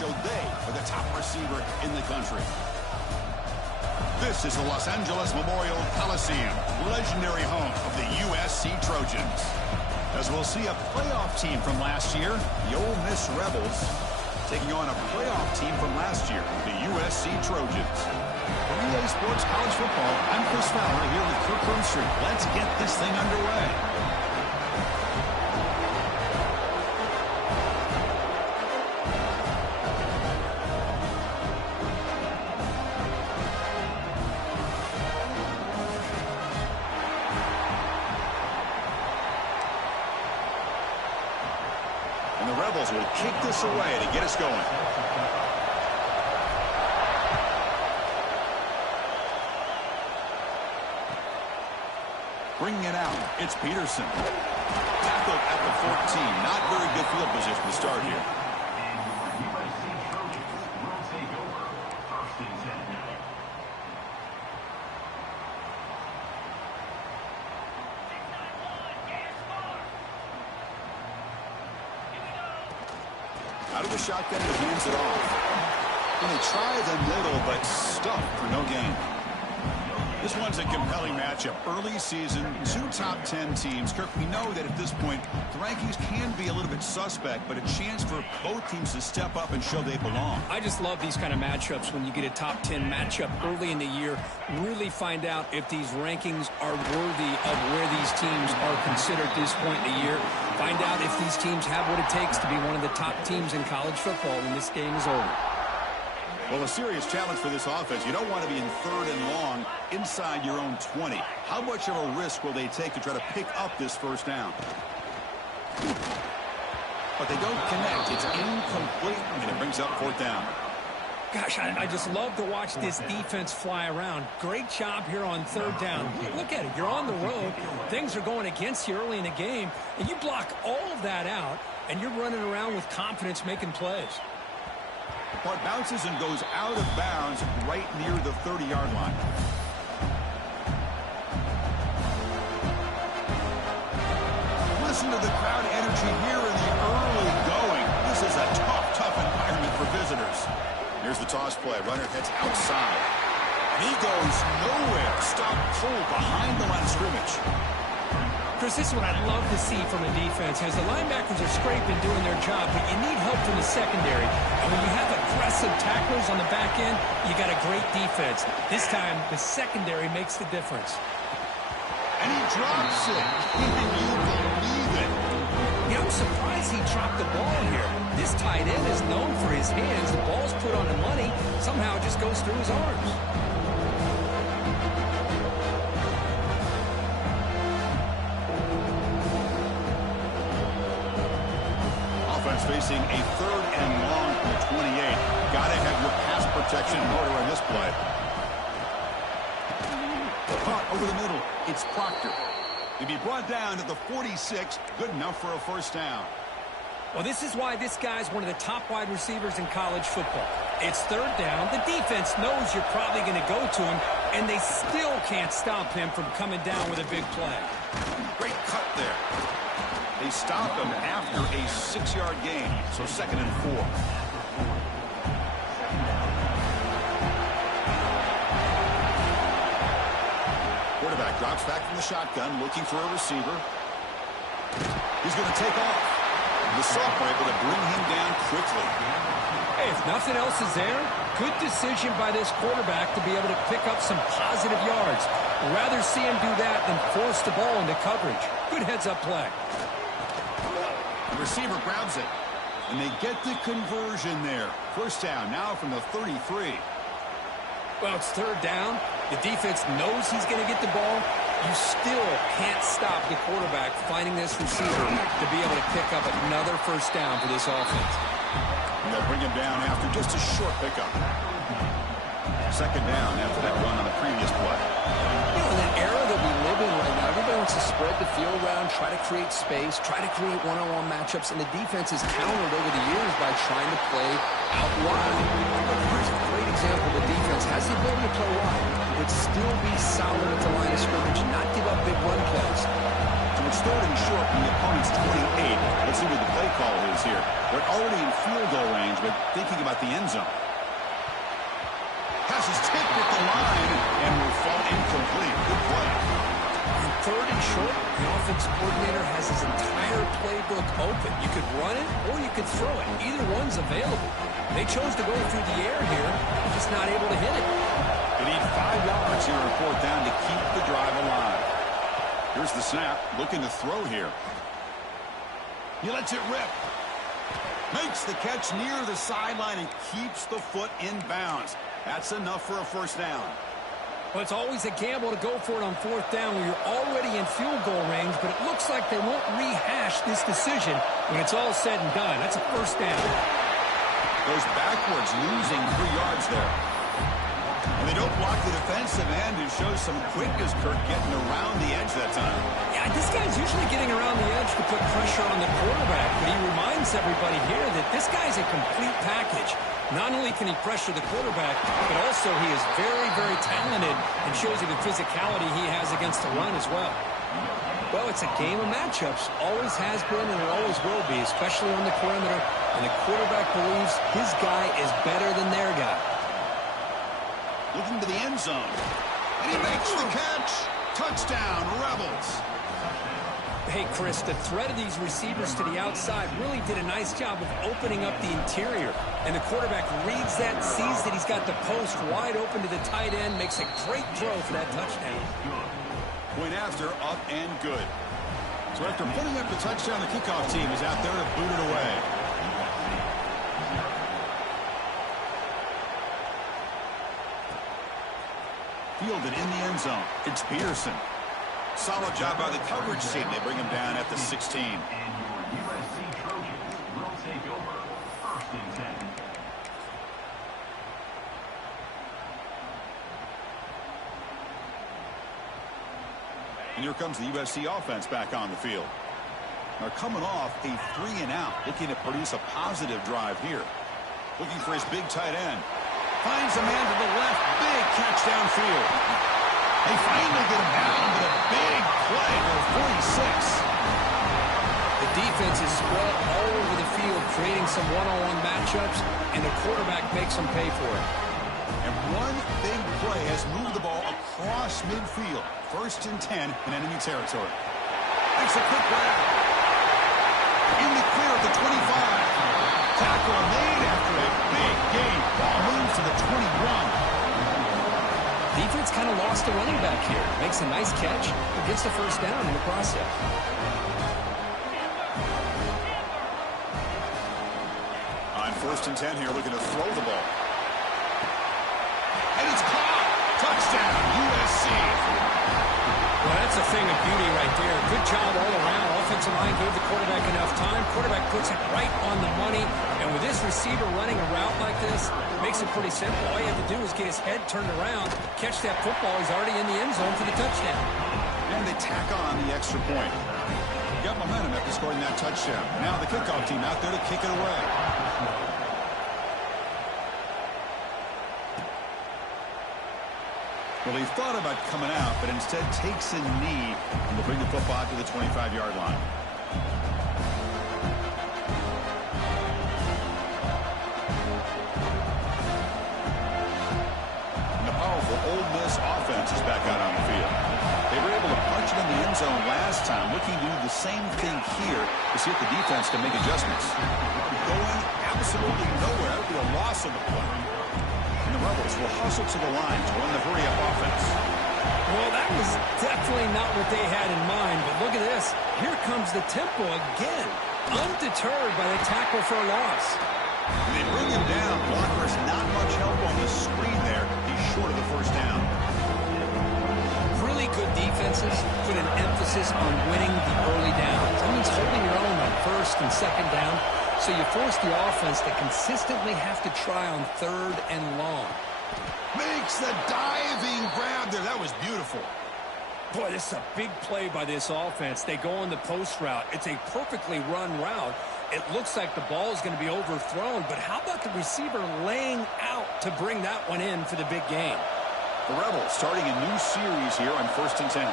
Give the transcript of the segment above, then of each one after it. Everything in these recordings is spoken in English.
showed they are the top receiver in the country. This is the Los Angeles Memorial Coliseum, legendary home of the USC Trojans. As we'll see a playoff team from last year, the Ole Miss Rebels, taking on a playoff team from last year, the USC Trojans. For EA Sports College Football, I'm Chris Fowler here with Kirk Herbstreit. Let's get this thing underway. And the Rebels will kick this away to get us going. Bringing it out, it's Peterson. Tackled at the 14. Not very good field position to start here. Out of the shotgun, he hands it off. And they try the middle, but stuffed for no gain. This one's a compelling matchup. Early season, two top 10 teams. Kirk, we know that at this point, the rankings can be a little bit suspect, but a chance for both teams to step up and show they belong. I just love these kind of matchups when you get a top 10 matchup early in the year. Really find out if these rankings are worthy of where these teams are considered at this point in the year. Find out if these teams have what it takes to be one of the top teams in college football when this game is over. Well, a serious challenge for this offense. You don't want to be in 3rd and long inside your own 20. How much of a risk will they take to try to pick up this first down? But they don't connect. It's incomplete, and it brings up 4th down. Gosh, I just love to watch this defense fly around. Great job here on 3rd down. Look at it. You're on the road. Things are going against you early in the game, and you block all of that out, and you're running around with confidence making plays. But bounces and goes out of bounds right near the 30-yard line. Listen to the crowd energy here in the early going. This is a tough environment for visitors. Here's the toss play. Runner heads outside. And he goes nowhere. Stop cold behind the line of scrimmage. Chris, this is what I'd love to see from a defense. As the linebackers are scraping, doing their job, but you need help from the secondary. And when you have aggressive tacklers on the back end, you got a great defense. This time, the secondary makes the difference. And he drops it. Can you believe it? Yeah, I'm surprised he dropped the ball here. This tight end is known for his hands. The ball's put on the money. Somehow it just goes through his arms. Facing a 3rd and long from the 28. Got to have your pass protection in order on this play. Caught over the middle. It's Proctor. He'll be brought down to the 46. Good enough for a 1st down. Well, this is why this guy's one of the top wide receivers in college football. It's 3rd down. The defense knows you're probably going to go to him, and they still can't stop him from coming down with a big play. Great cut there. They stopped him after a 6-yard gain, so 2nd and 4. Quarterback drops back from the shotgun, looking for a receiver. He's going to take off. The sophomore able to bring him down quickly. Hey, if nothing else is there, good decision by this quarterback to be able to pick up some positive yards. I'd rather see him do that than force the ball into coverage. Good heads-up play. The receiver grabs it, and they get the conversion there. 1st down now from the 33. Well, it's 3rd down. The defense knows he's going to get the ball. You still can't stop the quarterback finding this receiver to be able to pick up another 1st down for this offense. And they'll bring him down after just a short pickup. 2nd down after that run on the previous play. You know, in an era that we live in right now, everybody wants to spread the field around, try to create space, try to create one-on-one matchups, and the defense has countered over the years by trying to play out wide. But here's a great example. The defense has the ability to play wide, but still be solid at the line of scrimmage and not give up big run plays. To It's third and short from the opponent's 28. Let's see what the play call is here. They're already in field goal range, but thinking about the end zone. Pass is tipped at the line and will fall incomplete. Good play. On third and short, the offense coordinator has his entire playbook open. You could run it or you could throw it. Either one's available. They chose to go through the air here, just not able to hit it. They need 5 yards here on fourth down to keep the drive alive. Here's the snap, looking to throw here. He lets it rip. Makes the catch near the sideline and keeps the foot in bounds. That's enough for a first down. Well, it's always a gamble to go for it on fourth down when you're already in field goal range, but it looks like they won't rehash this decision when it's all said and done. That's a first down. Goes backwards, losing 3 yards there. And they don't block the defensive end, who shows some quickness, Kirk, getting around the edge that time. Yeah, this guy's usually getting around the edge to put pressure on the quarterback, but he reminds everybody here that this guy's a complete package. Not only can he pressure the quarterback, but also he is very, very talented and shows you the physicality he has against the run as well. Well, it's a game of matchups. Always has been and it always will be, especially on the perimeter. And the quarterback believes his guy is better than their guy. Looking to the end zone. And he makes the catch. Touchdown, Rebels. Hey, Chris, the threat of these receivers to the outside really did a nice job of opening up the interior. And the quarterback reads that, sees that he's got the post wide open to the tight end, makes a great throw for that touchdown. Point after, up and good. So after putting up the touchdown, the kickoff team is out there to boot it away. Fielded in the end zone. It's Peterson. Solid job by the coverage team. They bring him down at the 16. And your USC Trojans will take over first and 10. And here comes the USC offense back on the field. They're coming off a 3-and-out, looking to produce a positive drive here. Looking for his big tight end. Finds a man to the left. Big catch downfield. They finally get him down, but a big play for 46. The defense is spread all over the field, creating some one-on-one matchups, and the quarterback makes them pay for it. And one big play has moved the ball across midfield. First and 10 in enemy territory. Makes a quick grab. In the clear at the 25. Tackle made after a big gain. Ball moves to the 21. Defense kind of lost a running back here. Makes a nice catch, but gets the first down in the process. On first and 10 here, looking to throw the ball. And it's caught. Touchdown, USC. Well, that's a thing of beauty right there. Good job all around. Offensive line gave the quarterback enough time. Quarterback puts it right on the money. And with this receiver running a route like this, makes it pretty simple. All you have to do is get his head turned around, catch that football. He's already in the end zone for the touchdown. And they tack on the extra point. Got momentum after scoring that touchdown. Now the kickoff team out there to kick it away. Well, he thought about coming out, but instead takes a knee and will bring the football to the 25-yard line. And the powerful Ole Miss offense is back out on the field. They were able to punch it in the end zone last time, looking to do the same thing here to see if the defense can make adjustments. Going absolutely nowhere. That would be a loss of the play. And the Rebels will hustle to the line to run the hurry-up offense. Well, that was definitely not what they had in mind, but look at this. Here comes the tempo again, undeterred by the tackle for a loss. And they bring him down. Blocker's not much help on the screen there. He's short of the first down. Really good defenses put an emphasis on winning the early downs. That means holding your own on first and second down. So you force the offense to consistently have to try on third and long. Makes the diving grab there. That was beautiful. Boy, this is a big play by this offense. They go on the post route. It's a perfectly run route. It looks like the ball is going to be overthrown, but how about the receiver laying out to bring that one in for the big game? The Rebels starting a new series here on first and 10.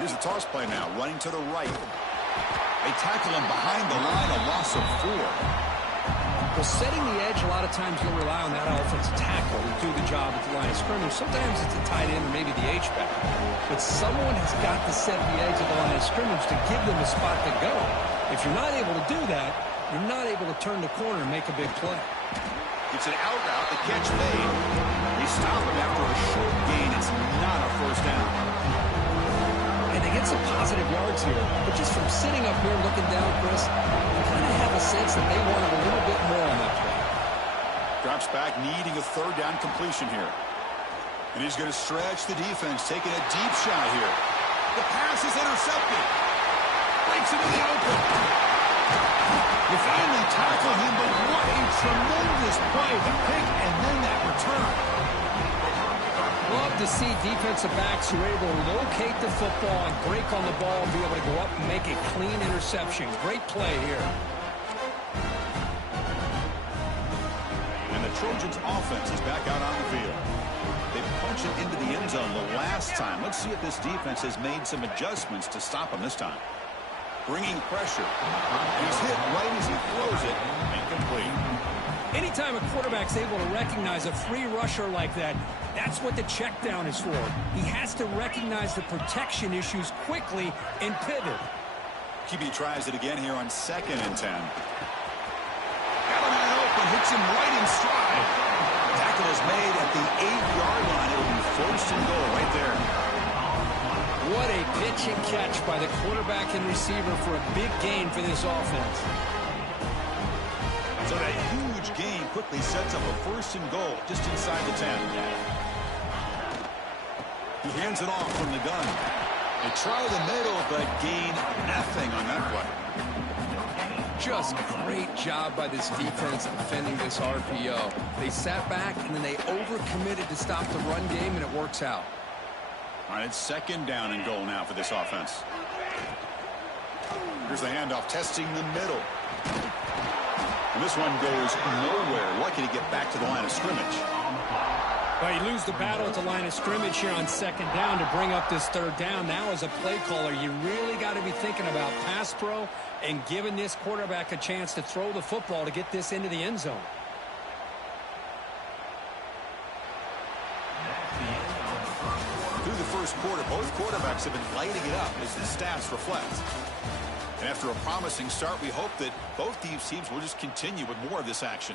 Here's a toss play now, running to the right. They tackle him behind the line, a loss of 4. Well, setting the edge, a lot of times you'll rely on that offensive tackle to do the job at the line of scrimmage. Sometimes it's a tight end or maybe the H-back. But someone has got to set the edge of the line of scrimmage to give them a spot to go. If you're not able to do that, you're not able to turn the corner and make a big play. It's an out route, the catch made. They stop him after a short gain. It's not a first down. And they get some positive yards here. But just from sitting up here looking down, Chris, you kind of have a sense that they wanted a little bit more on that play. Drops back, needing a third down completion here. And he's going to stretch the defense, taking a deep shot here. The pass is intercepted. Breaks into the open. You finally tackle him, but what a tremendous play. The pick and then that return. Love to see defensive backs who are able to locate the football and break on the ball and be able to go up and make a clean interception. Great play here. And the Trojans' offense is back out on the field. They punch it into the end zone the last time. Let's see if this defense has made some adjustments to stop him this time. Bringing pressure. And he's hit right as he throws it. Incomplete. Anytime a quarterback's able to recognize a free rusher like that, that's what the check down is for. He has to recognize the protection issues quickly and pivot. QB tries it again here on 2nd and 10. Got him wide open, hits him right in stride. Tackle is made at the 8-yard line. It'll be 1st and goal right there. What a pitch and catch by the quarterback and receiver for a big gain for this offense. So that huge gain quickly sets up a 1st and goal just inside the 10. He hands it off from the gun. They try the middle, but gain nothing on that play. Just great job by this defense defending this RPO. They sat back, and then they overcommitted to stop the run game, and it works out. All right, it's 2nd down and goal now for this offense. Here's the handoff, testing the middle. And this one goes nowhere. Lucky to get back to the line of scrimmage. Well, you lose the battle at the line of scrimmage here on 2nd down to bring up this 3rd down. Now, as a play caller, you really got to be thinking about pass pro and giving this quarterback a chance to throw the football to get this into the end zone. Through the first quarter, both quarterbacks have been lighting it up as the stats reflect. And after a promising start, we hope that both these teams will just continue with more of this action.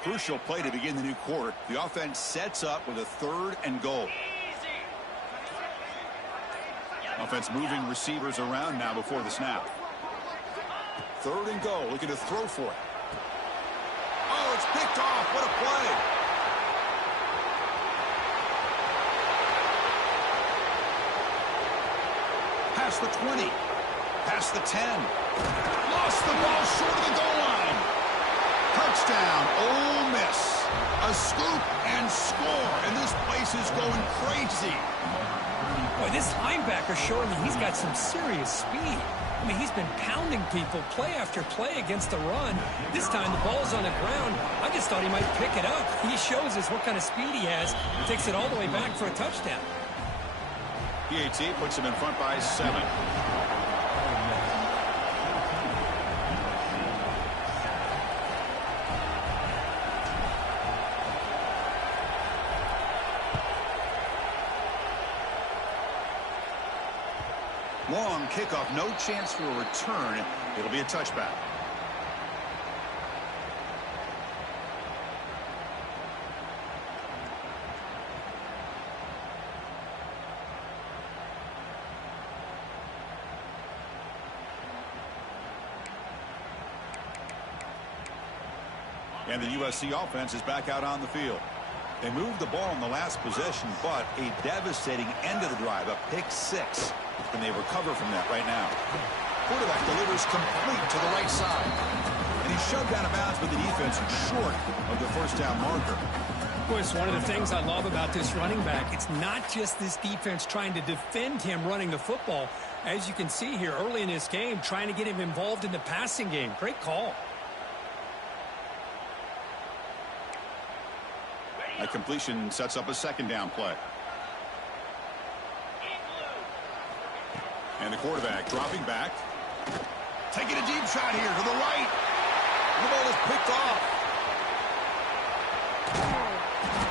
Crucial play to begin the new quarter. The offense sets up with a 3rd and goal. Offense moving receivers around now before the snap. 3rd and goal, looking to throw for it. Oh, it's picked off. What a play. Past the 20. Past the 10. Lost the ball short of the goal line. Touchdown, Ole Miss. A scoop and score. And this place is going crazy. Boy, this linebacker showing me he's got some serious speed. I mean, he's been pounding people play after play against the run. This time the ball's on the ground. I just thought he might pick it up. He shows us what kind of speed he has. Takes it all the way back for a touchdown. PAT puts him in front by 7. Long kickoff, no chance for a return. It'll be a touchback. And the USC offense is back out on the field. They moved the ball in the last possession, but a devastating end of the drive, a pick 6. And they recover from that right now. Quarterback delivers complete to the right side. And he's shoved out of bounds with the defense short of the 1st down marker. Of course, one of the things I love about this running back, it's not just this defense trying to defend him running the football. As you can see here early in this game, trying to get him involved in the passing game. Great call. That completion sets up a second down play. And the quarterback dropping back. Taking a deep shot here to the right. And the ball is picked off.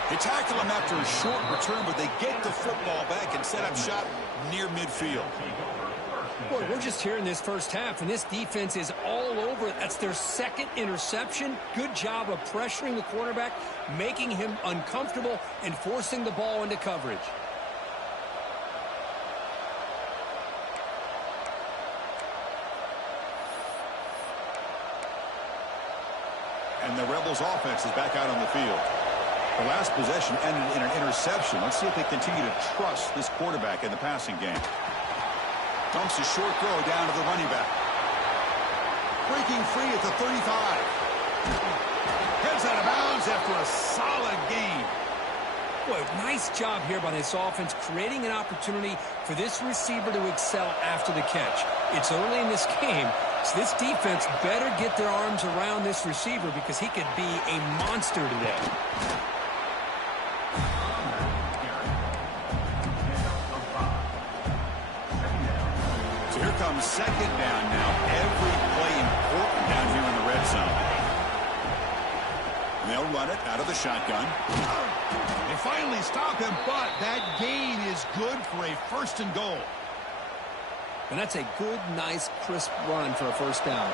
They tackle him after a short return, but they get the football back and set up shop near midfield. Boy, we're just here in this first half, and this defense is all over it. That's their second interception. Good job of pressuring the quarterback, making him uncomfortable, and forcing the ball into coverage. And the Rebels offense is back out on the field. The last possession ended in an interception. Let's see if they continue to trust this quarterback in the passing game. Dumps a short throw down to the running back. Breaking free at the 35. Heads out of bounds after a solid gain. Boy, nice job here by this offense, creating an opportunity for this receiver to excel after the catch. It's early in this game, so this defense better get their arms around this receiver because he could be a monster today. So here comes second down now. Every play important down here in the red zone. And they'll run it out of the shotgun. They finally stop him, but that gain is good for a first and goal. And that's a good, nice, crisp run for a first down.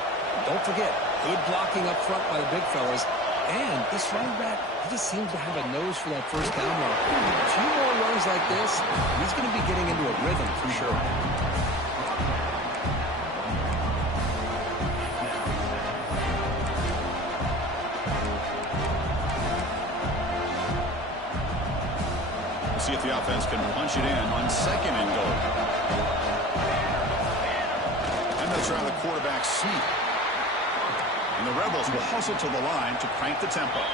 Don't forget, good blocking up front by the big fellas. And this running back, he just seems to have a nose for that first down mark. A few more runs like this, he's going to be getting into a rhythm for sure. See if the offense can punch it in on second and goal. And that's around the quarterback's seat. And the Rebels will hustle to the line to crank the tempo.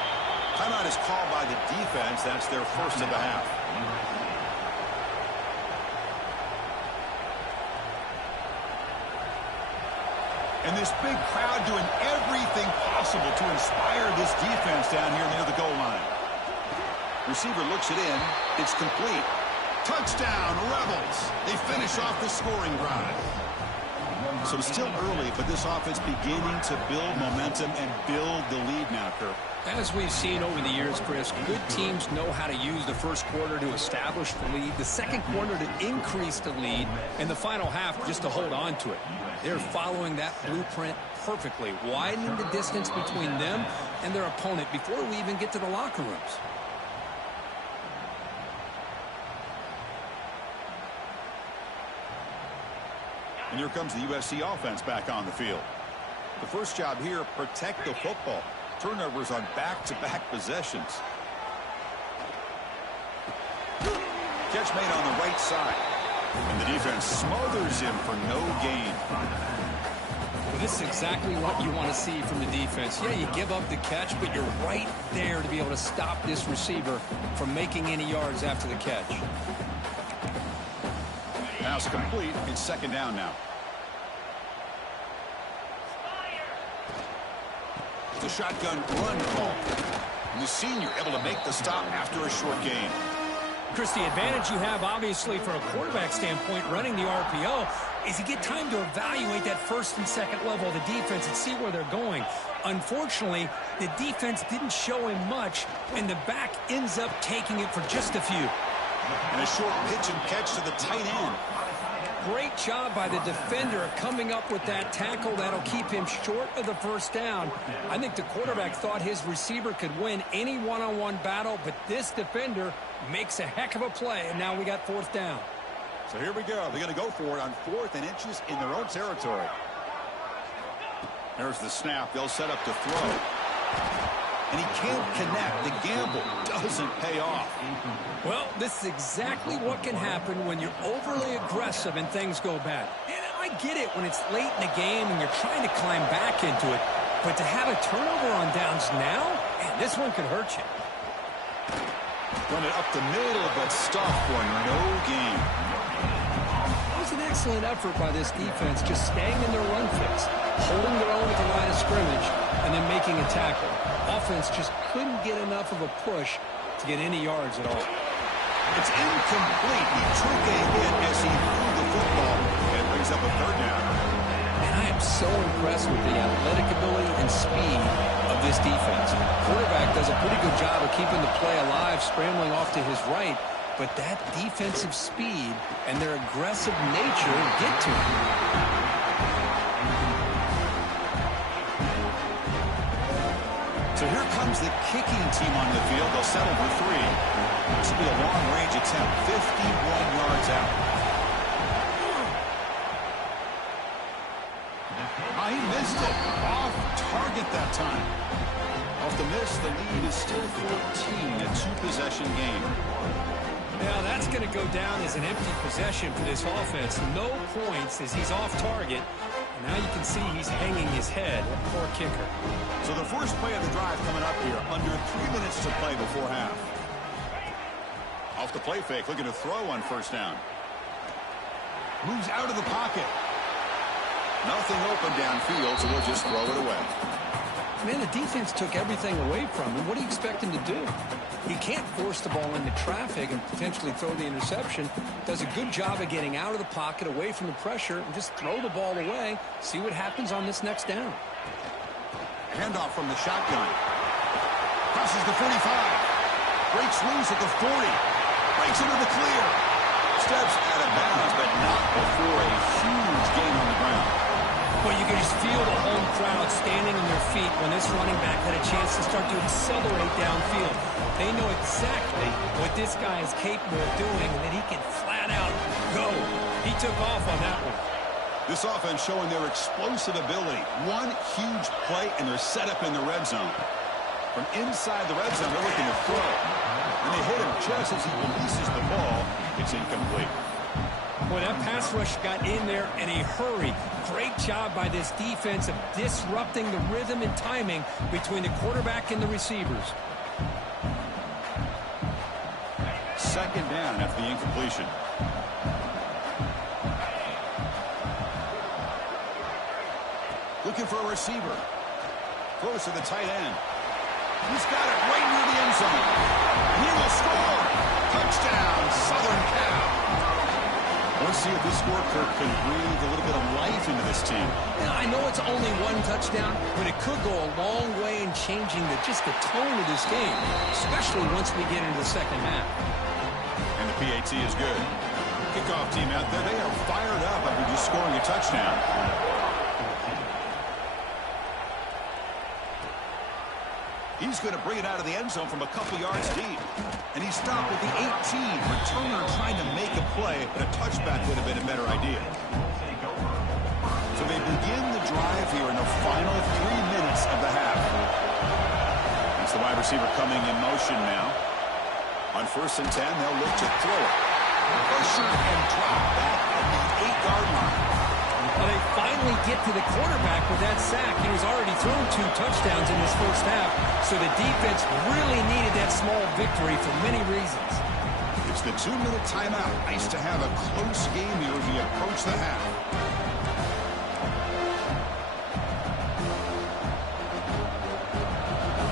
Timeout is called by the defense. That's their first of the half. And this big crowd doing everything possible to inspire this defense down here near the goal line. Receiver looks it in. It's complete. Touchdown, Rebels. They finish off the scoring drive. So still early, but this offense beginning to build momentum and build the lead now, Kirk. As we've seen over the years, Chris, good teams know how to use the first quarter to establish the lead, the second quarter to increase the lead, and the final half just to hold on to it. They're following that blueprint perfectly, widening the distance between them and their opponent before we even get to the locker rooms. And here comes the USC offense back on the field. The first job here, protect the football. Turnovers on back-to-back possessions. Catch made on the right side. And the defense smothers him for no gain. Well, this is exactly what you want to see from the defense. Yeah, you give up the catch, but you're right there to be able to stop this receiver from making any yards after the catch. Pass complete. It's second down now. The shotgun run call. And the senior able to make the stop after a short gain. Chris, the advantage you have, obviously, from a quarterback standpoint, running the RPO, is you get time to evaluate that first and second level of the defense and see where they're going. Unfortunately, the defense didn't show him much, and the back ends up taking it for just a few. And a short pitch and catch to the tight end. Great job by the defender coming up with that tackle that'll keep him short of the first down. I think the quarterback thought his receiver could win any one-on-one battle, but this defender makes a heck of a play, and now we got fourth down. So here we go. They're going to go for it on 4th and inches in their own territory. There's the snap. They'll set up to throw. And he can't connect. The gamble doesn't pay off. Well, this is exactly what can happen when you're overly aggressive and things go bad. And I get it when it's late in the game and you're trying to climb back into it. But to have a turnover on downs now, man, this one could hurt you. Run it up the middle, but stuffed for no gain. It was an excellent effort by this defense, just staying in their run fix, holding their own at the line of scrimmage, and then making a tackle. Offense just couldn't get enough of a push to get any yards at all. It's incomplete. He took a hit as he threw the football and brings up a third down. And I am so impressed with the athletic ability and speed of this defense. Quarterback does a pretty good job of keeping the play alive, scrambling off to his right, but that defensive speed and their aggressive nature get to him. So here comes the kicking team on the field. They'll settle for 3. This will be a long-range attempt, 51 yards out. He missed it. Off target that time. Off the miss, the lead is still 14, a 2-possession game. Now that's going to go down as an empty possession for this offense. No points as he's off target. And now you can see he's hanging his head. Poor kicker. So the first play of the drive coming up here. Under 3 minutes to play before half. Off the play fake, looking to throw on first down. Moves out of the pocket. Nothing open downfield, so we'll just throw it away. Man, the defense took everything away from him. What do you expect him to do? He can't force the ball into traffic and potentially throw the interception. Does a good job of getting out of the pocket, away from the pressure, and just throw the ball away. See what happens on this next down. Handoff from the shotgun. Crosses the 45. Breaks loose at the 40. Breaks into the clear. Steps out of bounds, but not before a huge gain on the ground. Well, you can just feel the home crowd standing on their feet when this running back had a chance to start to accelerate downfield. They know exactly what this guy is capable of doing and that he can flat out go. He took off on that one. This offense showing their explosive ability. One huge play, and they're set up in the red zone. From inside the red zone, they're looking to throw. And they hit him just as he releases the ball. It's incomplete. Boy, that pass rush got in there in a hurry. Great job by this defense of disrupting the rhythm and timing between the quarterback and the receivers. Second down after the incompletion. Looking for a receiver. Throws to the tight end. He's got it right near the end zone. He will score. Touchdown, Southern Cal. Let's see if this score can breathe a little bit of life into this team. Now, I know it's only one touchdown, but it could go a long way in changing just the tone of this game, especially once we get into the second half. And the PAT is good. Kickoff team out there, they are fired up after just scoring a touchdown. He's going to bring it out of the end zone from a couple yards deep. And he stopped at the 18. Returner trying to make a play, but a touchback would have been a better idea. So they begin the drive here in the final 3 minutes of the half. It's the wide receiver coming in motion now. On 1st and 10, they'll look to throw it. Pressure and drop back at the 8-yard line. Well, they finally get to the quarterback with that sack. He was already thrown 2 touchdowns in this first half, so the defense really needed that small victory for many reasons. It's the 2-minute timeout. Nice to have a close game here as we approach the half.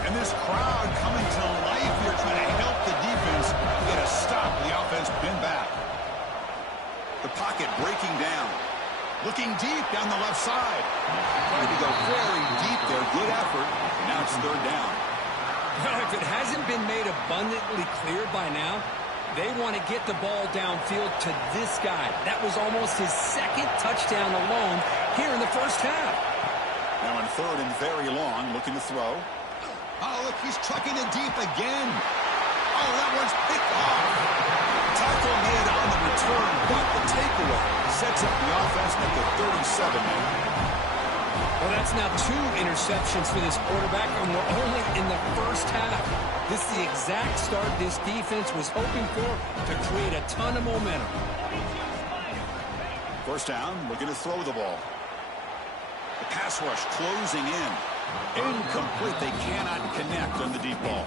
And this crowd coming to life here, trying to help the defense get a stop. The offense pinned back. The pocket breaking down. Looking deep down the left side. Trying to go very deep there. Good effort. Now it's 3rd down. Well, if it hasn't been made abundantly clear by now, they want to get the ball downfield to this guy. That was almost his 2nd touchdown alone here in the first half. Now on 3rd and very long, looking to throw. Oh, look, he's trucking it deep again. Oh, that one's picked off. Tackle made on the return, but the takeaway sets up the offense at the 37 now. Well, that's now 2 interceptions for this quarterback, and we're only in the first half. This is the exact start this defense was hoping for to create a ton of momentum. First down, looking to throw the ball. The pass rush closing in. Incomplete. They cannot connect on the deep ball.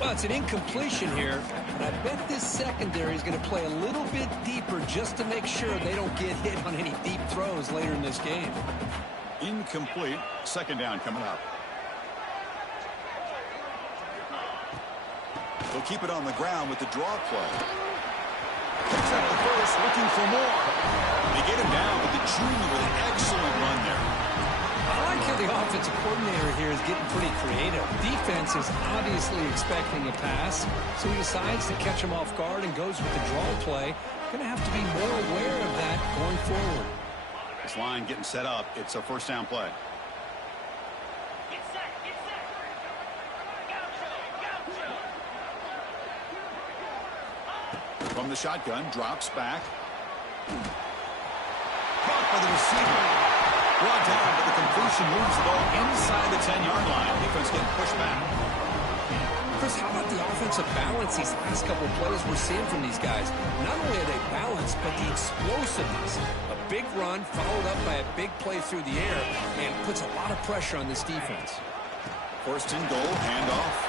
Well, it's an incompletion here, but I bet this secondary is going to play a little bit deeper just to make sure they don't get hit on any deep throws later in this game. Incomplete. 2nd down coming up. He'll keep it on the ground with the draw play. Picks up the first, looking for more. They get him down with the junior with an excellent run there. I like how the offensive coordinator here is getting pretty creative. Defense is obviously expecting a pass, so he decides to catch him off guard and goes with the draw play. Going to have to be more aware of that going forward. This line getting set up. It's a first down play. From the shotgun, drops back. Caught by the receiver. Brought down, but the completion moves the ball inside the 10-yard line. Defense getting pushed back. Chris, how about the offensive balance these last couple of plays we're seeing from these guys? Not only are they balanced, but the explosiveness. A big run followed up by a big play through the air and puts a lot of pressure on this defense. First and goal, handoff.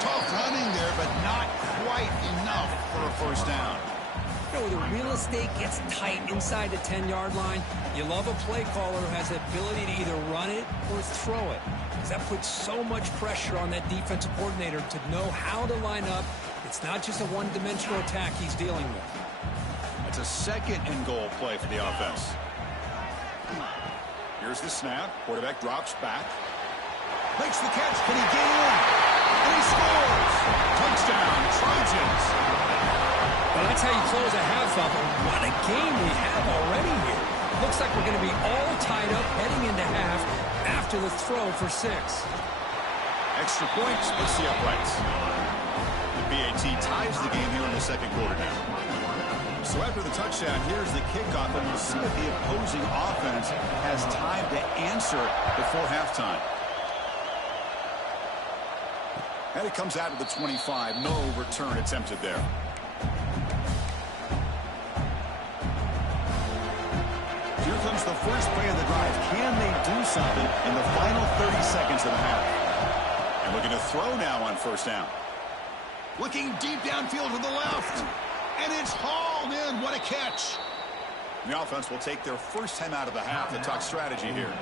Tough running there, but not quite enough for a first down. You know, the real estate gets tight inside the 10-yard line. You love a play caller who has the ability to either run it or throw it. Because that puts so much pressure on that defensive coordinator to know how to line up. It's not just a one-dimensional attack he's dealing with. It's a second and goal play for the offense. Here's the snap. Quarterback drops back. Makes the catch. Can he get in? And he scores! Touchdown, Trojans! Well, that's how you close a half of it. What a game we have already here. Looks like we're going to be all tied up heading into half after the throw for 6. Extra point splits the uprights. The BAT ties the game here in the second quarter now. So after the touchdown, here's the kickoff, and we'll see if the opposing offense has time to answer before halftime. And it comes out of the 25. No return attempted there. Here comes the first play of the drive. Can they do something in the final 30 seconds of the half? And looking to throw now on first down. Looking deep downfield to the left. And it's hauled in. What a catch. The offense will take their first time out of the half to talk strategy here.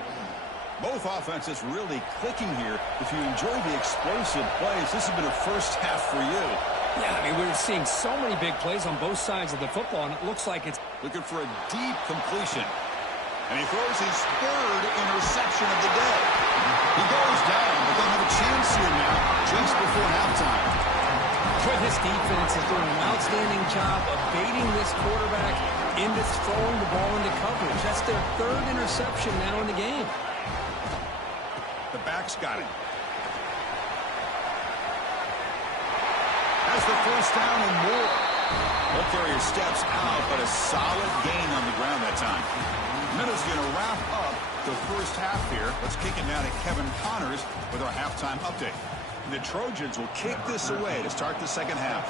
Both offenses really clicking here. If you enjoy the explosive plays, this has been a first half for you. Yeah, I mean, we're seeing so many big plays on both sides of the football, and it looks like it's looking for a deep completion. And he throws his third interception of the day. He goes down, but they'll have a chance here now just before halftime. Boy, this defense is doing an outstanding job of baiting this quarterback into throwing the ball into coverage. That's their third interception now in the game. The back's got it. Has the first down and more. Ball carrier steps out, but a solid gain on the ground that time. Minutes going to wrap up the first half here. Let's kick it now to Kevin Connors with our halftime update. The Trojans will kick this away to start the second half.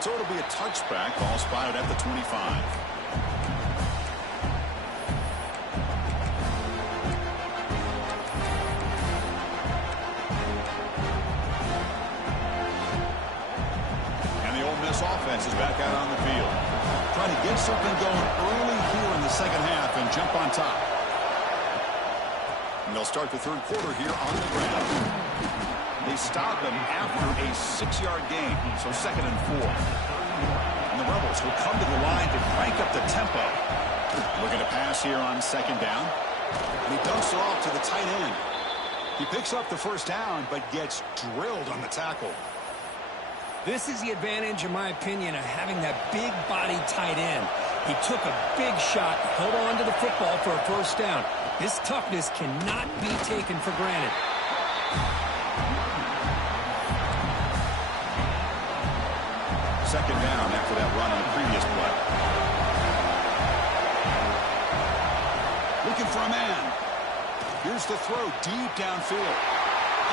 So it'll be a touchback. Ball spotted at the 25. And the Ole Miss offense is back out on the field. Trying to get something going early here in the second half and jump on top. And they'll start the third quarter here on the ground. They stop him after a 6-yard gain, so second and 4. And the Rebels will come to the line to crank up the tempo. Looking to pass here on second down. And he dumps it off to the tight end. He picks up the first down, but gets drilled on the tackle. This is the advantage, in my opinion, of having that big body tight end. He took a big shot, held on to the football for a first down. This toughness cannot be taken for granted. Second down after that run on the previous play. Looking for a man. Here's the throw deep downfield.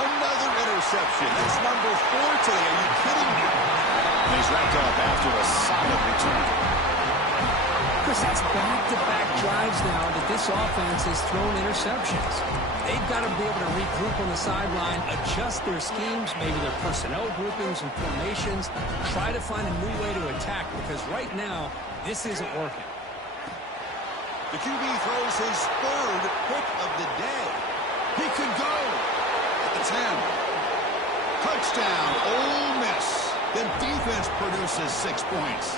Another interception. That's number 4 today. Are you kidding me? And he's wrapped up after a solid return. Chris, that's back-to-back drives now that this offense has thrown interceptions. They've got to be able to regroup on the sideline, adjust their schemes, maybe their personnel groupings and formations, try to find a new way to attack, because right now, this isn't working. The QB throws his third pick of the day. He could go at the 10. Touchdown, Ole Miss. The defense produces 6 points.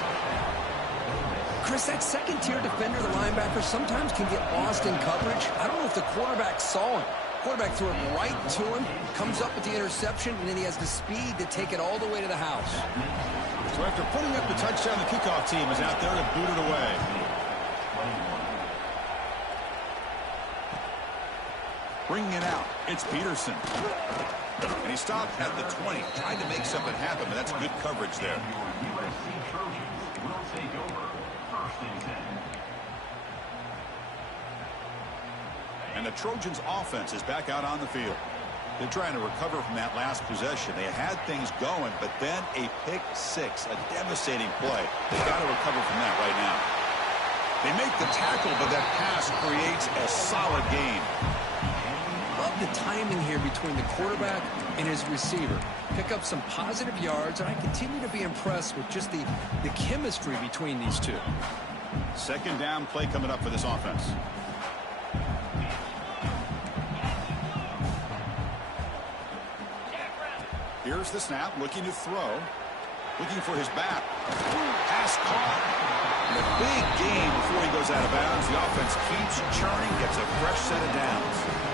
Chris, that second-tier defender, the linebacker, sometimes can get lost in coverage. I don't know if the quarterback saw him. Quarterback threw it right to him, comes up with the interception, and then he has the speed to take it all the way to the house. So after putting up the touchdown, the kickoff team is out there to boot it away. Bringing it out, it's Peterson. And he stopped at the 20, trying to make something happen, but that's good coverage there. USC Trojans will take over first and 10. And the Trojans offense is back out on the field. They're trying to recover from that last possession. They had things going, but then a pick six, a devastating play. They've got to recover from that right now. They make the tackle, but that pass creates a solid gain. Love the timing here between the quarterback and his receiver. Pick up some positive yards, and I continue to be impressed with just the chemistry between these two. Second down play coming up for this offense. Here's the snap, looking to throw. Looking for his back. Pass caught. And a big gain before he goes out of bounds. The offense keeps churning, gets a fresh set of downs.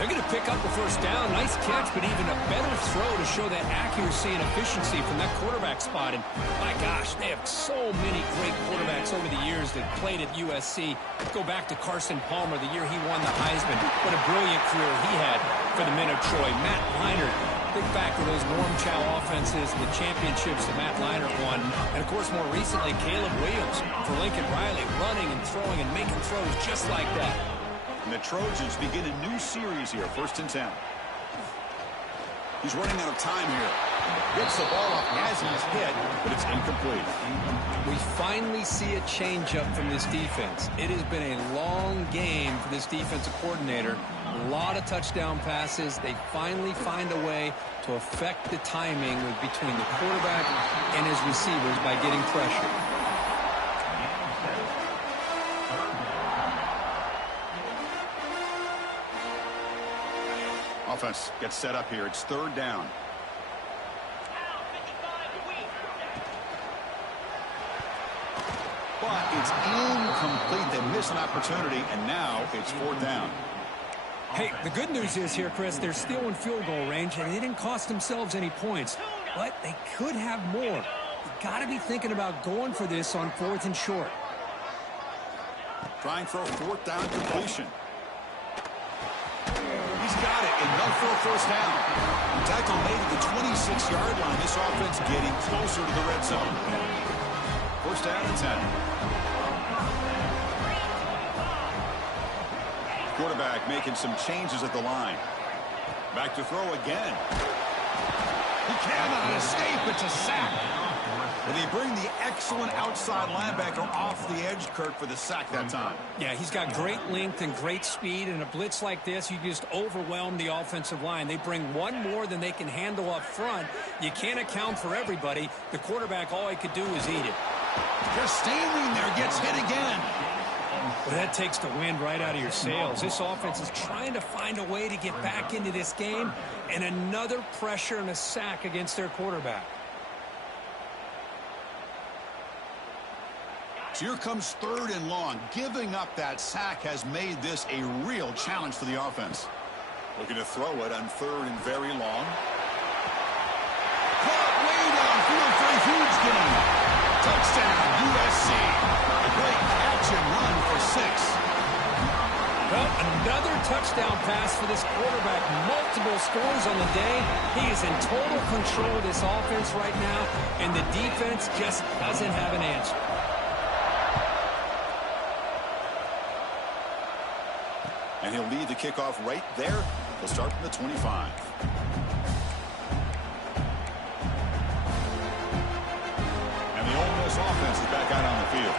They're going to pick up the first down. Nice catch, but even a better throw to show that accuracy and efficiency from that quarterback spot. And my gosh, they have so many great quarterbacks over the years that played at USC. Go back to Carson Palmer, the year he won the Heisman. What a brilliant career he had for the men of Troy. Matt Leinart, big factor, those Norm Chow offenses, the championships that Matt Leinart won. And, of course, more recently, Caleb Williams for Lincoln Riley, running and throwing and making throws just like that. And the Trojans begin a new series here, first and 10. He's running out of time here. Gets the ball off as he's hit, but it's incomplete. We finally see a changeup from this defense. It has been a long game for this defensive coordinator. A lot of touchdown passes. They finally find a way to affect the timing between the quarterback and his receivers by getting pressure. Offense gets set up here. It's third down. But it's incomplete. They miss an opportunity, and now it's fourth down. Hey, the good news is here, Chris, they're still in field goal range, and they didn't cost themselves any points. But they could have more. You've got to be thinking about going for this on fourth and short. Trying for a fourth down completion. He's got it, enough for a first down. The tackle made at the 26-yard line. This offense getting closer to the red zone. First down and 10. Quarterback making some changes at the line. Back to throw again. He cannot escape. It's a sack. And they bring the excellent outside linebacker off the edge, Kirk, for the sack that time. Yeah, he's got great length and great speed. And a blitz like this, you just overwhelm the offensive line. They bring one more than they can handle up front. You can't account for everybody. The quarterback, all he could do is eat it. Just standing there, gets hit again. Well, that takes the wind right out of your sails. This offense is trying to find a way to get back into this game, and another pressure and a sack against their quarterback. So here comes third and long. Giving up that sack has made this a real challenge for the offense. Looking to throw it on third and very long. Caught way downfield for a huge gain. Touchdown, USC. A great catch and run for 6. Well, another touchdown pass for this quarterback. Multiple scores on the day. He is in total control of this offense right now, and the defense just doesn't have an answer. And he'll lead the kickoff right there. He'll start from the 25. And the Ole Miss offense is back out on the field.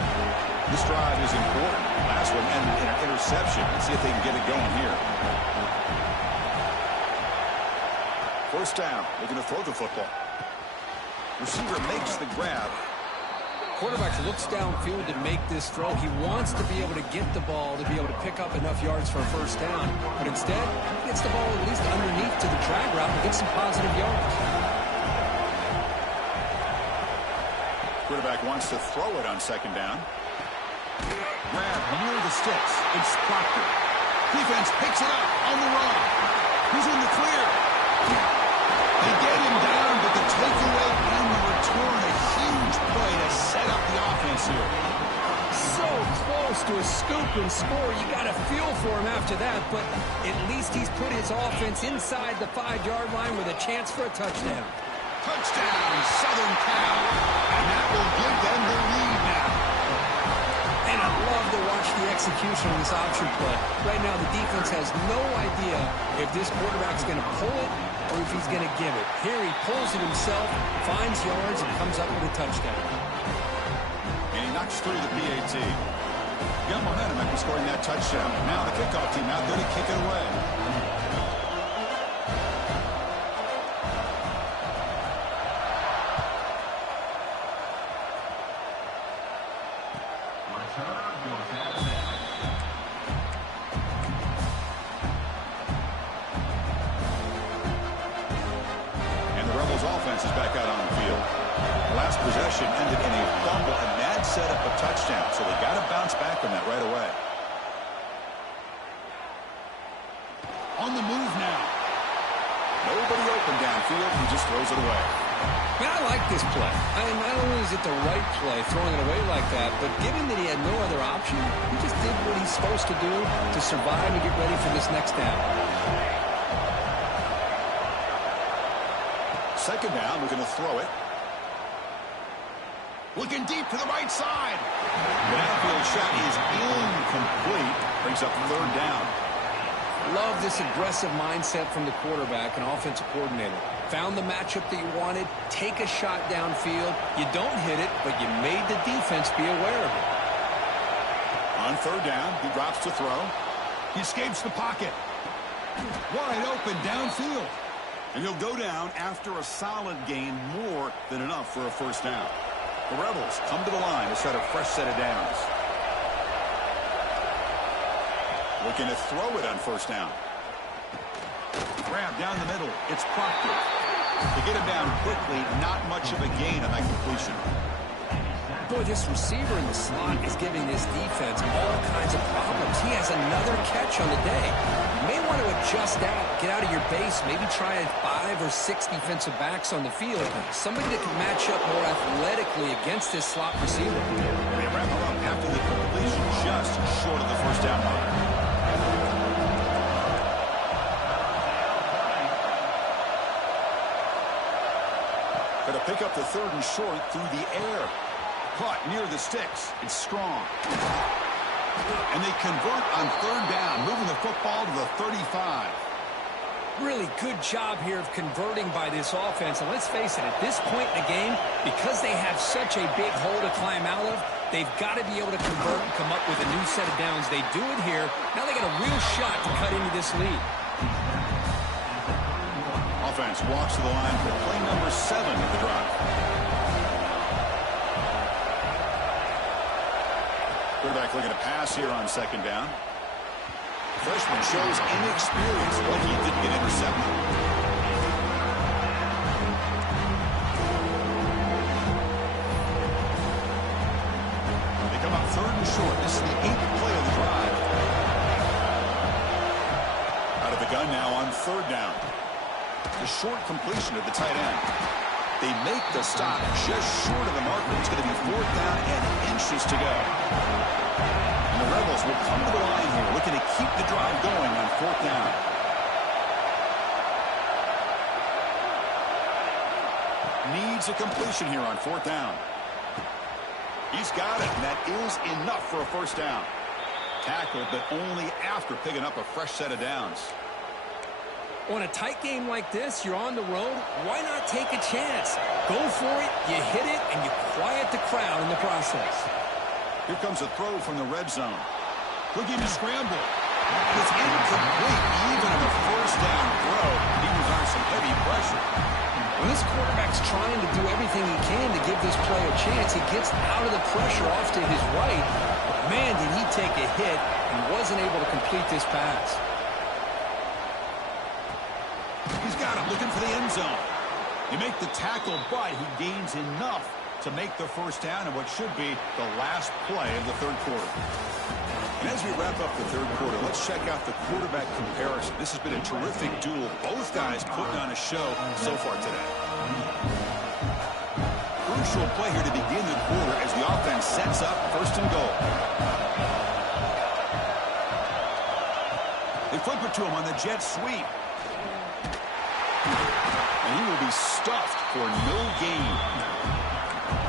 This drive is important. Last one ended in an interception. Let's see if they can get it going here. First down. Looking to throw the football. Receiver makes the grab. Quarterback looks downfield to make this throw. He wants to be able to get the ball to be able to pick up enough yards for a first down. But instead, he gets the ball at least underneath to the drag route and gets some positive yards. Quarterback wants to throw it on second down. Grab near the sticks. It's Proctor. Defense picks it up on the run. He's in the clear. They get him down, but the takeaway and the return, a huge play to set up the offense here. So close to a scoop and score. You got a feel for him after that, but at least he's put his offense inside the 5-yard line with a chance for a touchdown. Touchdown, Southern Cal. And that will give them the lead now. And I love to watch the execution of this option play. Right now, the defense has no idea if this quarterback's going to pull it or if he's going to give it. Here he pulls it himself, finds yards, and comes up with a touchdown. And he knocks through the PAT. Got momentum after scoring that touchdown. Now the kickoff team out there to kick it away. Offense is back out on the field. Last possession ended in a fumble, and that set up a touchdown, so they got to bounce back from that right away. On the move now. Nobody open downfield. He just throws it away. Man, I like this play. I mean, not only is it the right play, throwing it away like that, but given that he had no other option, he just did what he's supposed to do to survive and get ready for this next down. Second down, we're going to throw it. Looking deep to the right side. The downfield shot is incomplete. Brings up third down. Love this aggressive mindset from the quarterback and offensive coordinator. Found the matchup that you wanted. Take a shot downfield. You don't hit it, but you made the defense be aware of it. On third down, he drops to throw. He escapes the pocket. Wide open downfield. And he'll go down after a solid gain, more than enough for a first down. The Rebels come to the line to set a fresh set of downs. Looking to throw it on first down. Grab down the middle. It's Proctor. To get him down quickly, not much of a gain on that completion. Boy, this receiver in the slot is giving this defense all kinds of problems. He has another catch on the day. You may want to adjust out, get out of your base, maybe try 5 or 6 defensive backs on the field. Somebody that can match up more athletically against this slot receiver. They wrap him up after the completion, just short of the first down line. Going to pick up the third and short through the air. Caught near the sticks. It's Strong. And they convert on third down, moving the football to the 35. Really good job here of converting by this offense. And let's face it, at this point in the game, because they have such a big hole to climb out of, they've got to be able to convert and come up with a new set of downs. They do it here. Now they got a real shot to cut into this lead. Offense walks to the line for play number 7 of the drive. Quarterback looking to pass here on second down. Freshman shows inexperience, but he didn't get intercepted. They come up third and short. This is the 8th play of the drive. Out of the gun now on third down. The short completion of the tight end. They make the stop just short of the marker. It's going to be fourth down and inches to go. And the Rebels will come to the line here, looking to keep the drive going on fourth down. Needs a completion here on fourth down. He's got it, and that is enough for a first down. Tackled, but only after picking up a fresh set of downs. On a tight game like this, you're on the road, why not take a chance? Go for it, you hit it, and you quiet the crowd in the process. Here comes a throw from the red zone. Looking to scramble. It's incomplete, even on a first down throw. He was under some heavy pressure. Well, this quarterback's trying to do everything he can to give this play a chance. He gets out of the pressure off to his right. Man, did he take a hit and wasn't able to complete this pass. He's got him looking for the end zone. You make the tackle, but he gains enough to make the first down in what should be the last play of the third quarter. And as we wrap up the third quarter, let's check out the quarterback comparison. This has been a terrific duel. Both guys putting on a show so far today. Crucial play here to begin the quarter as the offense sets up first and goal. They flip it to him on the jet sweep. And he will be stuffed for no gain.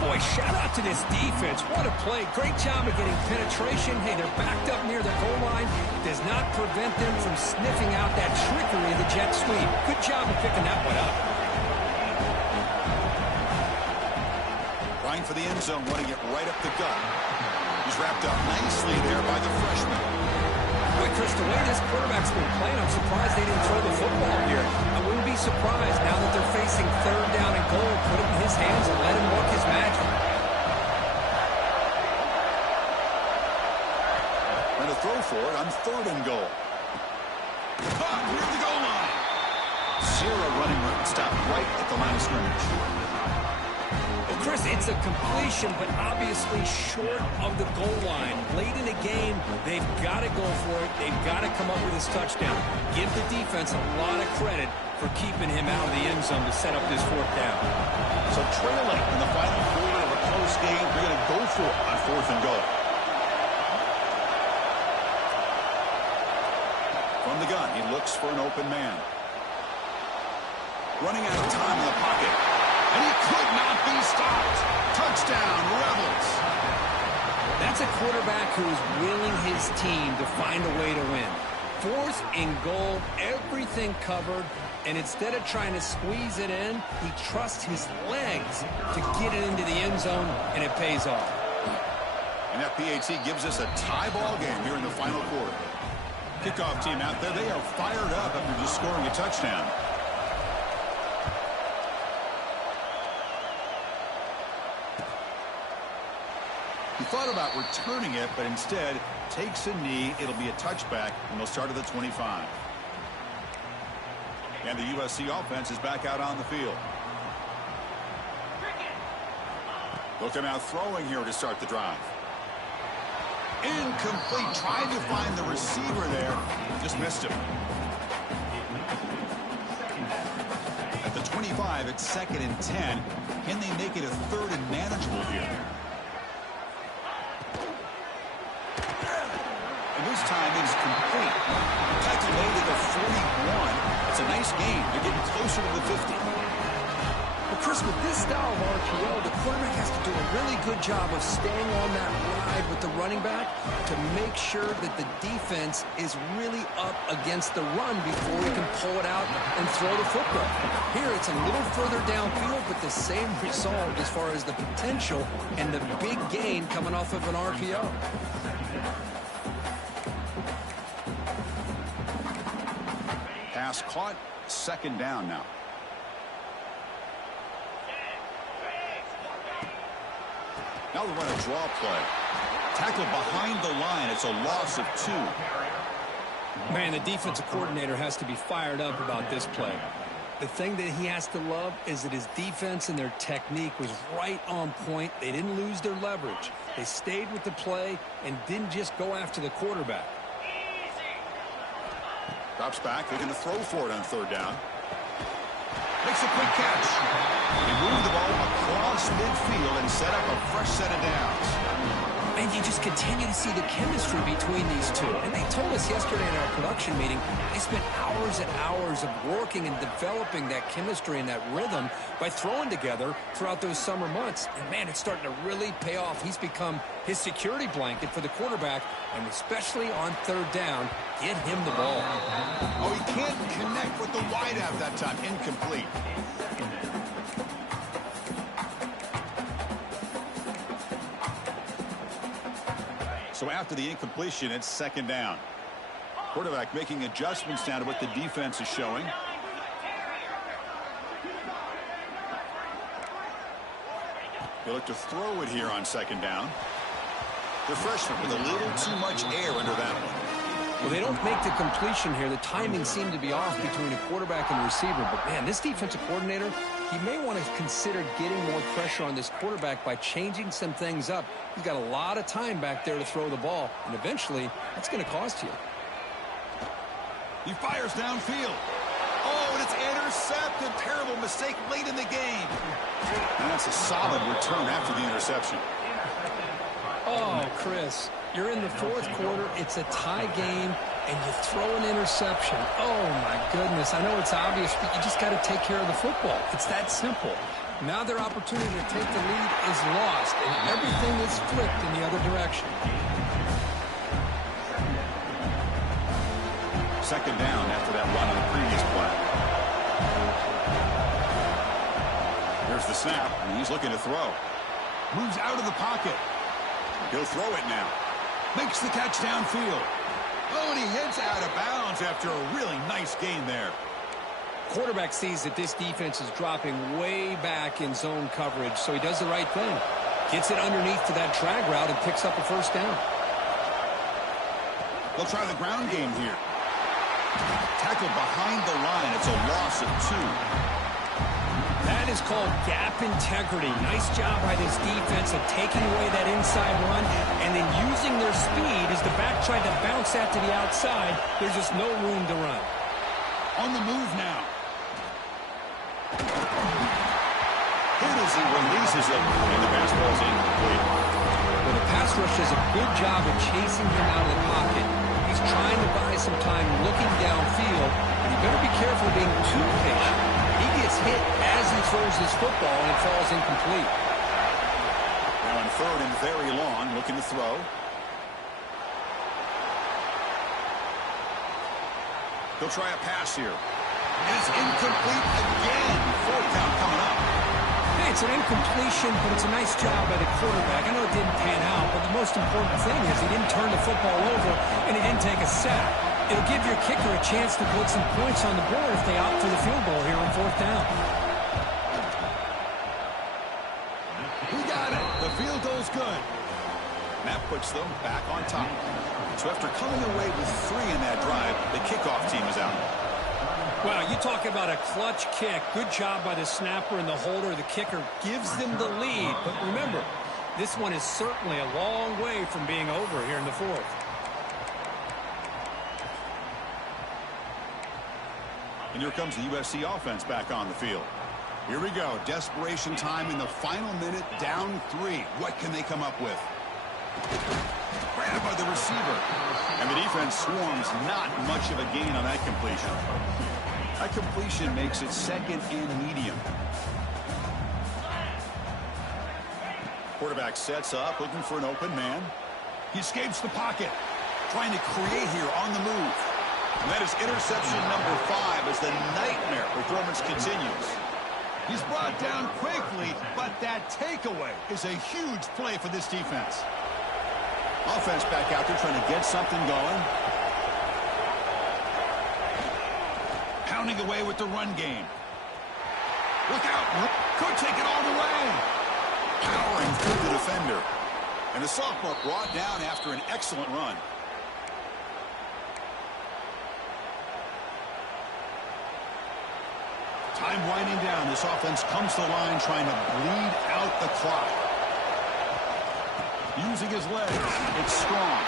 Boy, shout out to this defense. What a play. Great job of getting penetration. Hey, they're backed up near the goal line. Does not prevent them from sniffing out that trickery of the jet sweep. Good job of picking that one up. Trying for the end zone, running it right up the gut. He's wrapped up nicely there by the freshman. Boy, Chris, the way this quarterback's been playing, I'm surprised they didn't throw the football here. I wouldn't be surprised now that they're facing third down and goal. Put it in his hands and let him work his magic. And to throw for it on third and goal. Caught near the goal line. Zero running room. Stopped right at the line of scrimmage. Well, Chris, it's a completion, but obviously short of the goal line. Late in the game, they've got to go for it. They've got to come up with this touchdown. Give the defense a lot of credit for keeping him out of the end zone to set up this fourth down. So trailing in the final quarter of a close game, they're going to go for it on fourth and goal. From the gun, he looks for an open man. Running out of time in the pocket. And he could not be stopped. Touchdown, Rebels. That's a quarterback who's willing his team to find a way to win. Fourth and goal, everything covered, and instead of trying to squeeze it in, he trusts his legs to get it into the end zone, and it pays off. And that PAT gives us a tie ball game here in the final quarter. Kickoff team out there, they are fired up after just scoring a touchdown. He thought about returning it, but instead takes a knee. It'll be a touchback, and they'll start at the 25. And the USC offense is back out on the field. They'll come out throwing here to start the drive. Incomplete. Tried to find the receiver there. Just missed him. At the 25, it's 2nd and 10. Can they make it a third and manageable here? And this time it's complete. Tackle made at the 41. It's a nice gain. They're getting closer to the 50. Well, Chris, with this style of RPO, the quarterback has to do a really good job of staying on that ride with the running back to make sure that the defense is really up against the run before he can pull it out and throw the football. Here, it's a little further downfield, but the same result as far as the potential and the big gain coming off of an RPO. Pass caught, 2nd down now. Now we run a draw play. Tackle behind the line. It's a loss of 2. Man, the defensive coordinator has to be fired up about this play. The thing that he has to love is that his defense and their technique was right on point. They didn't lose their leverage. They stayed with the play and didn't just go after the quarterback. Drops back, looking to throw for it on 3rd down. Makes a quick catch. He moved the ball across midfield and set up a fresh set of downs. And you just continue to see the chemistry between these two. And they told us yesterday in our production meeting, they spent hours and hours of working and developing that chemistry and that rhythm by throwing together throughout those summer months. And, man, it's starting to really pay off. He's become his security blanket for the quarterback, and especially on 3rd down, get him the ball. Oh, he can't connect with the wideout that time. Incomplete. So after the incompletion, it's 2nd down. Quarterback making adjustments down to what the defense is showing. They look to throw it here on second down. The freshman with a little too much air under that one. Well, they don't make the completion here. The timing seemed to be off between a quarterback and a receiver. But, man, this defensive coordinator, he may want to consider getting more pressure on this quarterback by changing some things up. He's got a lot of time back there to throw the ball, and eventually that's going to cost you. He fires downfield. Oh, and it's intercepted. Terrible mistake late in the game. And that's a solid return after the interception. Oh, Chris, you're in the fourth quarter. It's a tie game, and you throw an interception. Oh, my goodness. I know it's obvious, but you just got to take care of the football. It's that simple. Now their opportunity to take the lead is lost, and everything is flipped in the other direction. Second down after that run on the previous play. There's the snap, and he's looking to throw. Moves out of the pocket. He'll throw it now. Makes the catch downfield. Oh, and he heads out of bounds after a really nice gain there. Quarterback sees that this defense is dropping way back in zone coverage, so he does the right thing. Gets it underneath to that drag route and picks up a first down. They'll try the ground game here. Tackle behind the line. It's a loss of 2. That is called gap integrity. Nice job by this defense of taking away that inside run and then using their speed as the back tried to bounce that to the outside. There's just no room to run. On the move now. Hit as he releases it, and the basketball's incomplete. Well, the pass rush does a good job of chasing him out of the pocket. He's trying to buy some time looking downfield, but he better be careful being too patient. He gets hit as he throws his football, and it falls incomplete. Now on third and very long, looking to throw. He'll try a pass here. It's incomplete again. Fourth down coming up. Hey, it's an incompletion, but it's a nice job by the quarterback. I know it didn't pan out, but the most important thing is he didn't turn the football over, and he didn't take a sack. It'll give your kicker a chance to put some points on the board if they opt for the field goal here on fourth down. He got it. The field goal's good. And that puts them back on top. So after coming away with 3 in that drive, the kickoff team is out. Wow, you talk about a clutch kick. Good job by the snapper and the holder. The kicker gives them the lead. But remember, this one is certainly a long way from being over here in the fourth. And here comes the USC offense back on the field. Here we go. Desperation time in the final minute, down 3. What can they come up with? Grabbed by the receiver. And the defense swarms. Not much of a gain on that completion. That completion makes it second and medium. Quarterback sets up, looking for an open man. He escapes the pocket. Trying to create here on the move. And that is interception number 5 as the nightmare performance continues. He's brought down quickly, but that takeaway is a huge play for this defense. Offense back out there trying to get something going. Pounding away with the run game. Look out. Could take it all the way. Powering through the defender. And the sophomore brought down after an excellent run. Time winding down. This offense comes to the line trying to bleed out the clock. Using his legs. It's strong.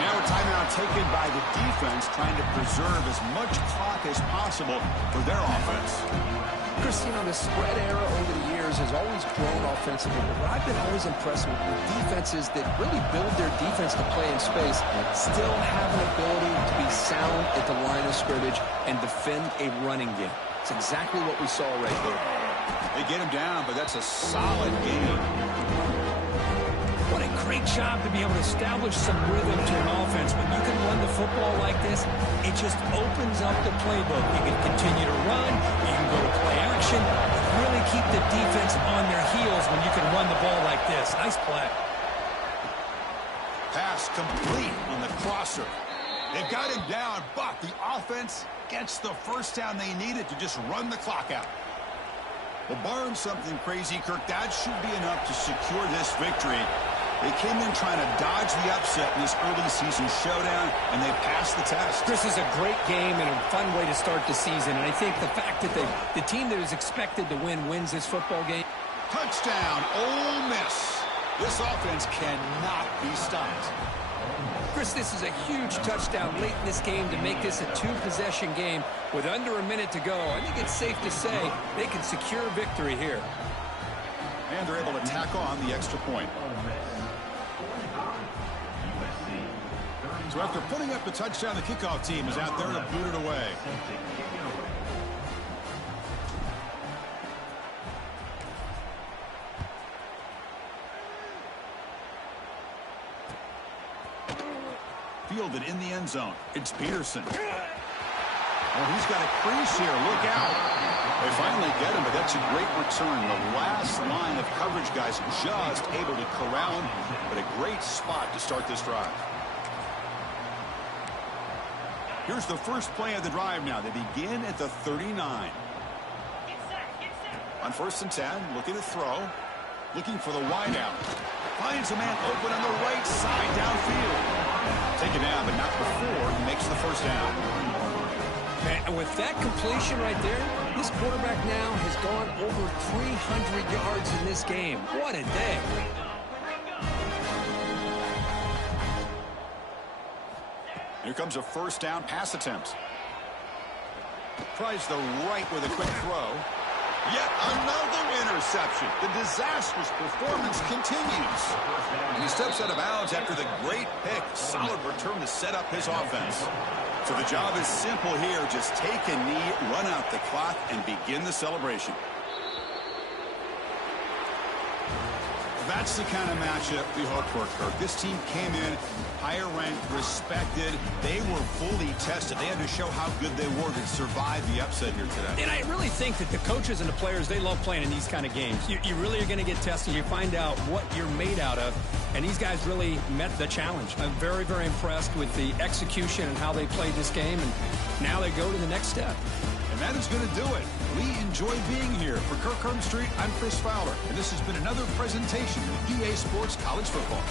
Now a timeout taken by the defense trying to preserve as much clock as possible for their offense. Chris, you know, the spread era over the years has always grown offensively, but what I've been always impressed with defenses that really build their defense to play in space still have an ability to be sound at the line of scrimmage and defend a running game. It's exactly what we saw right there. They get him down, but that's a solid game. What a great job to be able to establish some rhythm to an offense. When you can run the football like this, it just opens up the playbook. You can continue to run, you can go to play action, really keep the defense on their heels when you can run the ball like this. Nice play. Pass complete on the crosser. They've got him down, but the offense gets the first down they needed to just run the clock out. Well, barring something crazy, Kirk, that should be enough to secure this victory. They came in trying to dodge the upset in this early season showdown, and they passed the test. This is a great game and a fun way to start the season. And I think the fact that the team that is expected to win wins this football game. Touchdown, Ole Miss. This offense cannot be stopped. Chris, this is a huge touchdown late in this game to make this a two-possession game with under a minute to go. I think it's safe to say they can secure victory here. And they're able to tack on the extra point. So after putting up the touchdown, the kickoff team is out there to boot it away. Fielded in the end zone. It's Peterson. Oh, he's got a crease here. Look out. They finally get him, but that's a great return. The last line of coverage guys just able to corral him, but a great spot to start this drive. Here's the first play of the drive now. They begin at the 39. On 1st and 10, looking to throw. Looking for the wideout. Finds a man open on the right side downfield. Take it down, but not before he makes the first down. And with that completion right there, this quarterback now has gone over 300 yards in this game. What a day. Here comes a first down pass attempt. Tries the right with a quick throw. Yet another interception. The disastrous performance continues. And he steps out of bounds after the great pick. Solid return to set up his offense. So the job is simple here. Just take a knee, run out the clock, and begin the celebration. That's the kind of matchup we hope for, Kirk. This team came in higher ranked, respected. They were fully tested. They had to show how good they were to survive the upset here today. And I really think that the coaches and the players, they love playing in these kind of games. You really are going to get tested. You find out what you're made out of. And these guys really met the challenge. I'm very, very impressed with the execution and how they played this game. And now they go to the next step. And that is going to do it. We enjoy being here. For Kirk Street, I'm Chris Fowler. And this has been another presentation of EA Sports College Football.